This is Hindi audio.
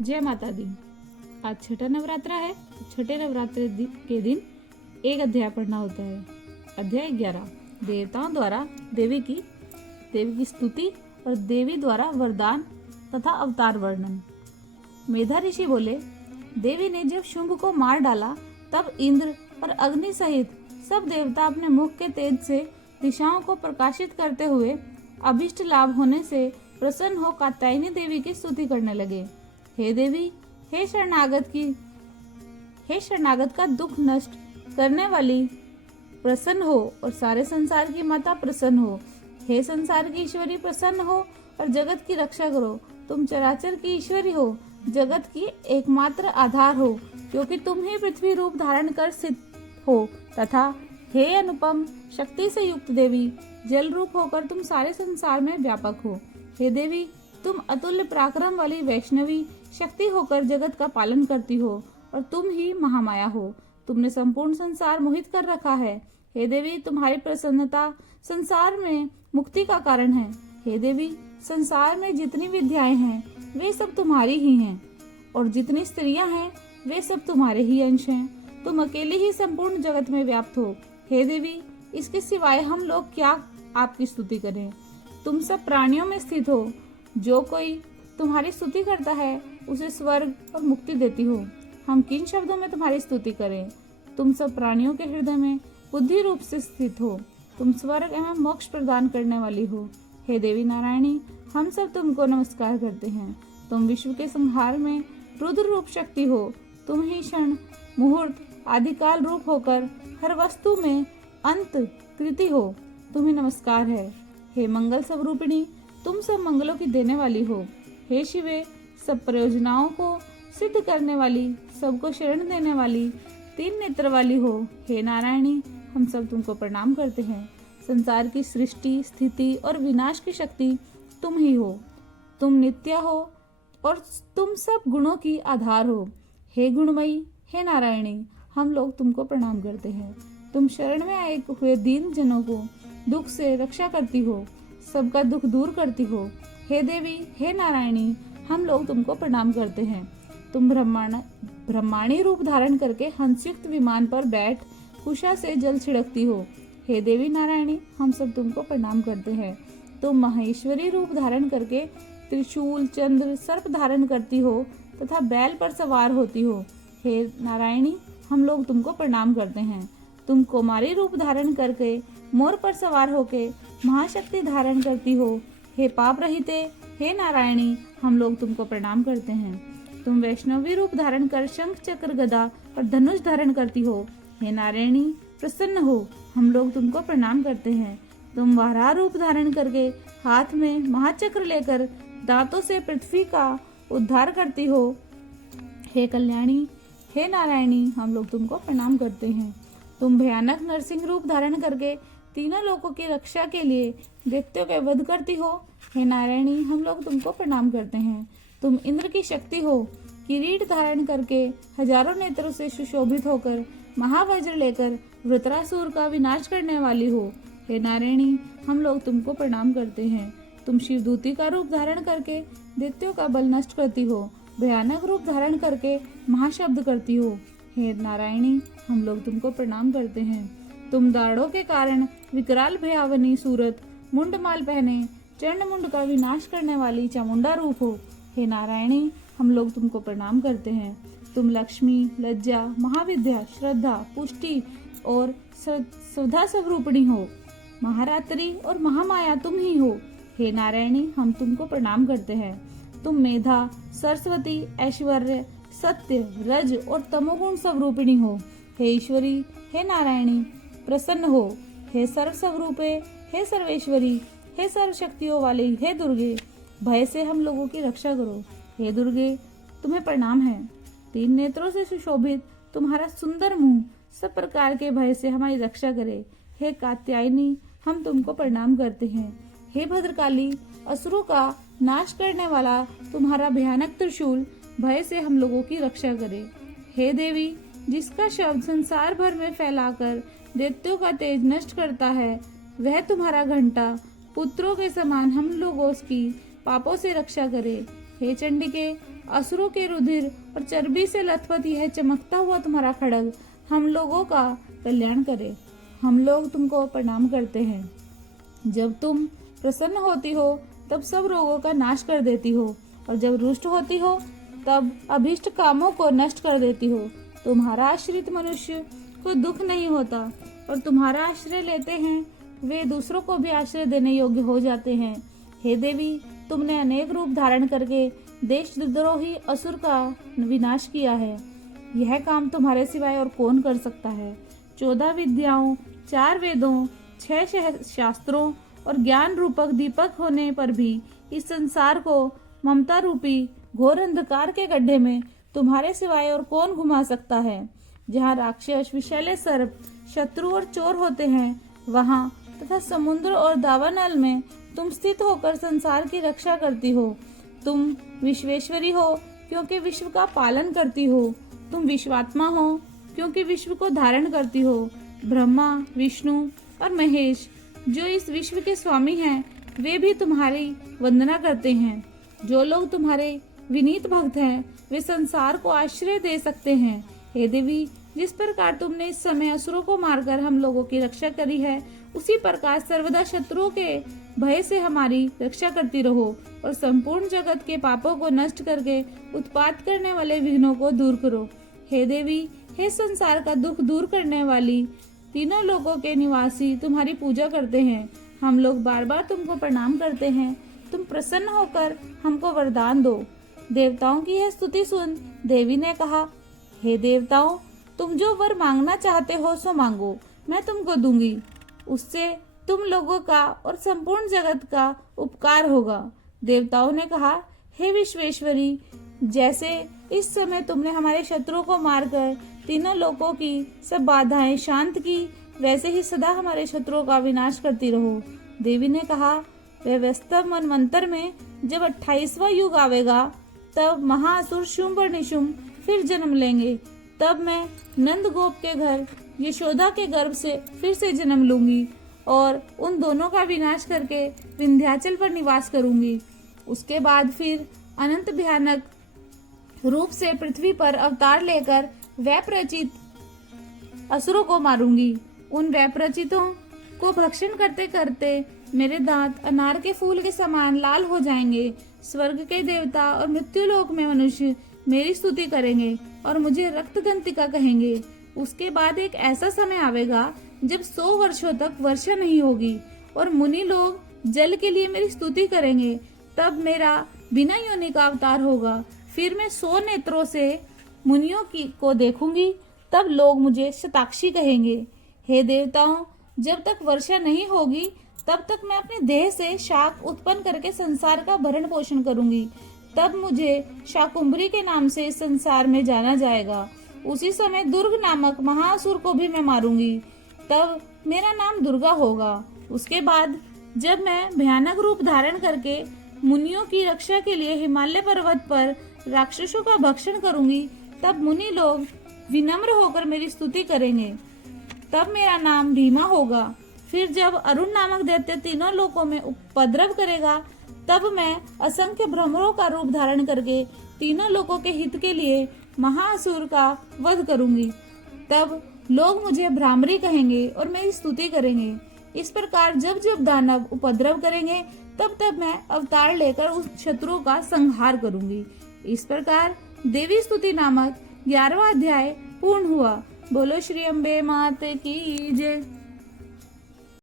जय माता दी। आज छठा नवरात्रा है। छठे नवरात्रे के दिन एक अध्याय पढ़ना होता है। अध्याय 11 देवताओं द्वारा देवी की स्तुति और देवी द्वारा वरदान तथा अवतार वर्णन। मेधा ऋषि बोले, देवी ने जब शुंभ को मार डाला तब इंद्र और अग्नि सहित सब देवता अपने मुख के तेज से दिशाओं को प्रकाशित करते हुए अभिष्ट लाभ होने से प्रसन्न हो कात्यायनी देवी की स्तुति करने लगे। हे देवी, हे शरणागत का दुख नष्ट करने वाली प्रसन्न हो और सारे संसार की माता प्रसन्न हो। हे संसार की ईश्वरी प्रसन्न हो और जगत की रक्षा करो। तुम चराचर की ईश्वरी हो, जगत की एकमात्र आधार हो, क्योंकि तुम ही पृथ्वी रूप धारण कर स्थित हो तथा हे अनुपम शक्ति से युक्त देवी, जल रूप होकर तुम सारे संसार में व्यापक हो। हे देवी, तुम अतुल्य पराक्रम वाली वैष्णवी शक्ति होकर जगत का पालन करती हो और तुम ही महामाया हो। तुमने संपूर्ण संसार मोहित कर रखा है। हे देवी, तुम्हारी प्रसन्नता संसार में मुक्ति का कारण है। हे देवी, संसार में जितनी विद्याएं हैं वे सब तुम्हारी ही हैं और जितनी स्त्रियां हैं वे सब तुम्हारे ही अंश हैं। तुम अकेले ही संपूर्ण जगत में व्याप्त हो। हे देवी, इसके सिवाय हम लोग क्या आपकी स्तुति करें। तुम सब प्राणियों में स्थित हो। जो कोई तुम्हारी स्तुति करता है उसे स्वर्ग और मुक्ति देती हो। हम किन शब्दों में तुम्हारी स्तुति करें। तुम सब प्राणियों के हृदय में बुद्धि रूप से स्थित हो। तुम स्वर्ग एवं मोक्ष प्रदान करने वाली हो। हे देवी नारायणी, हम सब तुमको नमस्कार करते हैं। तुम विश्व के संहार में रुद्र रूप शक्ति हो। तुम ही क्षण मुहूर्त आदिकाल रूप होकर हर वस्तु में अंत कृति हो। तुम्हें नमस्कार है। हे मंगल स्वरूपिणी, तुम सब मंगलों की देने वाली हो। हे शिवे, सब प्रयोजनाओं को सिद्ध करने वाली, सबको शरण देने वाली, तीन नेत्र वाली हो। हे नारायणी, हम सब तुमको प्रणाम करते हैं। संसार की सृष्टि, स्थिति और विनाश की शक्ति तुम ही हो। तुम नित्य हो और तुम सब गुणों की आधार हो। हे गुणमयी, हे नारायणी, हम लोग तुमको प्रणाम करते हैं। तुम शरण में आए हुए दीन जनों को दुख से रक्षा करती हो, सबका दुख दूर करती हो। हे देवी, हे नारायणी, हम लोग तुमको प्रणाम करते हैं। तुम ब्रह्माणी रूप धारण करके हंसयुक्त विमान पर बैठ कुशा से जल छिड़कती हो। हे देवी नारायणी, हम सब तुमको प्रणाम करते हैं। तुम महेश्वरी रूप धारण करके त्रिशूल, चंद्र, सर्प धारण करती हो तथा बैल पर सवार होती हो। हे नारायणी, हम लोग तुमको प्रणाम करते हैं। तुम कुमारी रूप धारण करके मोर पर सवार होके महाशक्ति धारण करती हो। हे पाप रहिते, हे नारायणी, हम लोग तुमको प्रणाम करते हैं। तुम वैष्णवी रूप धारण कर शंख, चक्र, गदा और धनुष धारण करती हो। हे नारायणी, प्रसन्न हो, हम लोग तुमको प्रणाम करते हैं। तुम वाराह रूप धारण करके हाथ में महाचक्र लेकर दांतों से पृथ्वी का उद्धार करती हो। हे कल्याणी, हे नारायणी, हम लोग तुमको प्रणाम करते हैं। तुम भयानक नरसिंह रूप धारण करके तीनों लोगों की रक्षा के लिए दैत्यों के वध करती हो। हे नारायणी, हम लोग तुमको प्रणाम करते हैं। तुम इंद्र की शक्ति हो। किरीट धारण करके हजारों नेत्रों से सुशोभित होकर महावज्र लेकर वृत्रासुर का विनाश करने वाली हो। हे नारायणी, हम लोग तुमको प्रणाम करते हैं। तुम शिवदूती का रूप धारण करके दैत्यों का बल नष्ट करती हो। भयानक रूप धारण करके महाशब्द करती हो। हे नारायणी, हम लोग तुमको प्रणाम करते हैं। तुम दाढ़ों के कारण विकराल भयावनी सूरत, मुंडमाल पहने चंड मुंड का विनाश करने वाली चामुंडा रूप हो। हे नारायणी, हम लोग तुमको प्रणाम करते हैं। तुम लक्ष्मी, लज्जा, महाविद्या, श्रद्धा, पुष्टि और सुधा स्वरूपिणी हो। महारात्रि और महामाया तुम ही हो। हे नारायणी, हम तुमको प्रणाम करते हैं। तुम मेधा, सरस्वती, ऐश्वर्य, सत्य, रज और तमोगुण स्वरूपिणी हो। हे ईश्वरी, हे नारायणी, प्रसन्न हो। हे सर्व स्वरूपे, हे सर्वेश्वरी, हे सर्व शक्तियों वाली, हे दुर्गे, भय से हम लोगों की रक्षा करो। हे दुर्गे, तुम्हें प्रणाम है। तीन नेत्रों से सुशोभित तुम्हारा सुंदर मुंह सब प्रकार के भय से हमारी रक्षा करे। हे कात्यायनी, हम तुमको प्रणाम करते हैं। हे भद्रकाली, असुरों का नाश करने वाला तुम्हारा भयानक त्रिशूल भय से हम लोगों की रक्षा करे। हे देवी, जिसका शब्द संसार भर में फैलाकर दैत्यों का तेज नष्ट करता है, वह तुम्हारा घंटा पुत्रों के समान हम लोगों की पापों से रक्षा करे। हे चंडिके, असुरों के रुधिर और चर्बी से लथपथ यह चमकता हुआ तुम्हारा खड्ग हम लोगों का कल्याण करे। हम लोग तुमको प्रणाम करते हैं। जब तुम प्रसन्न होती हो तब सब रोगों का नाश कर देती हो, और जब रुष्ट होती हो तब अभीष्ट कामों को नष्ट कर देती हो। तुम्हारा आश्रित मनुष्य को दुख नहीं होता, और तुम्हारा आश्रय लेते हैं वे दूसरों को भी आश्रय देने योग्य हो जाते हैं। हे देवी, तुमने अनेक रूप धारण करके देशद्रोही असुर का विनाश किया है। यह काम तुम्हारे सिवाय और कौन कर सकता है। 14 विद्याओं, 4 वेदों, 6 शास्त्रों और ज्ञान रूपक दीपक होने पर भी इस संसार को ममता रूपी घोर अंधकार के गड्ढे में तुम्हारे सिवाय और कौन घुमा सकता है। जहाँ राक्षस, विषैले सर्प, शत्रु और चोर होते हैं, वहाँ तथा समुद्र और दावानल में तुम स्थित होकर संसार की रक्षा करती हो। तुम विश्वेश्वरी हो क्योंकि विश्व का पालन करती हो। तुम विश्वात्मा हो क्योंकि विश्व को धारण करती हो। ब्रह्मा, विष्णु और महेश जो इस विश्व के स्वामी हैं, वे भी तुम्हारी वंदना करते हैं। जो लोग तुम्हारे विनीत भक्त हैं, वे संसार को आश्रय दे सकते हैं। हे देवी, जिस प्रकार तुमने इस समय असुरों को मारकर हम लोगों की रक्षा करी है, उसी प्रकार सर्वदा शत्रुओं के भय से हमारी रक्षा करती रहो, और संपूर्ण जगत के पापों को नष्ट करके उत्पात करने वाले विघ्नों को दूर करो। हे देवी, हे संसार का दुख दूर करने वाली, तीनों लोगों के निवासी तुम्हारी पूजा करते हैं। हम लोग बार बार तुमको प्रणाम करते हैं। तुम प्रसन्न होकर हमको वरदान दो। देवताओं की यह स्तुति सुन देवी ने कहा, हे देवताओं, तुम जो वर मांगना चाहते हो सो मांगो, मैं तुमको दूंगी। उससे तुम लोगों का और संपूर्ण जगत का उपकार होगा। देवताओं ने कहा, हे विश्वेश्वरी, जैसे इस समय तुमने हमारे शत्रुओं को मारकर तीनों लोकों की सब बाधाएं शांत की, वैसे ही सदा हमारे शत्रुओं का विनाश करती रहो। देवी ने कहा, व्यवस्था मनवंतर में जब 28वां युग आवेगा, तब महाअसुर शुंभ और निशुंभ फिर जन्म लेंगे। तब मैं नंद गोप के घर यशोदा के गर्भ से फिर से जन्म लूंगी और उन दोनों का विनाश करके विंध्याचल पर निवास करूंगी। उसके बाद फिर अनंत भयानक रूप से पृथ्वी पर अवतार लेकर वैप्रचित असुरों को मारूंगी। उन वैप्रचितों को भक्षण करते करते मेरे दांत अनार के फूल के समान लाल हो जाएंगे। स्वर्ग के देवता और मृत्युलोक में मनुष्य मेरी स्तुति करेंगे और मुझे रक्तदंतिका कहेंगे। उसके बाद एक ऐसा समय आवेगा जब 100 वर्षों तक वर्षा नहीं होगी और मुनि लोग जल के लिए मेरी स्तुति करेंगे। तब मेरा बिना योनि का अवतार होगा। फिर मैं 100 नेत्रों से मुनियों को देखूंगी। तब लोग मुझे शताक्षी कहेंगे। हे देवताओं, जब तक वर्षा नहीं होगी तब तक मैं अपने देह से शाक उत्पन्न करके संसार का भरण पोषण करूंगी। तब मुझे शाकुंभरी के नाम से इस संसार में जाना जाएगा। उसी समय दुर्ग नामक महाअसुर को भी मैं मारूंगी। तब मेरा नाम दुर्गा होगा। उसके बाद जब मैं भयानक रूप धारण करके मुनियों की रक्षा के लिए हिमालय पर्वत पर राक्षसों का भक्षण करूंगी, तब मुनि लोग विनम्र होकर मेरी स्तुति करेंगे। तब मेरा नाम भीमा होगा। फिर जब अरुण नामक दैत्य तीनों लोकों में उपद्रव करेगा, तब मैं असंख्य भ्रमरों का रूप धारण करके तीनों लोकों के हित के लिए महाअसुर का वध करूंगी। तब लोग मुझे भ्रामरी कहेंगे और मेरी स्तुति करेंगे। इस प्रकार जब जब दानव उपद्रव करेंगे, तब तब मैं अवतार लेकर उस शत्रुओं का संहार करूंगी। इस प्रकार देवी स्तुति नामक 11वां अध्याय पूर्ण हुआ। बोलो श्री अम्बे मात की जय।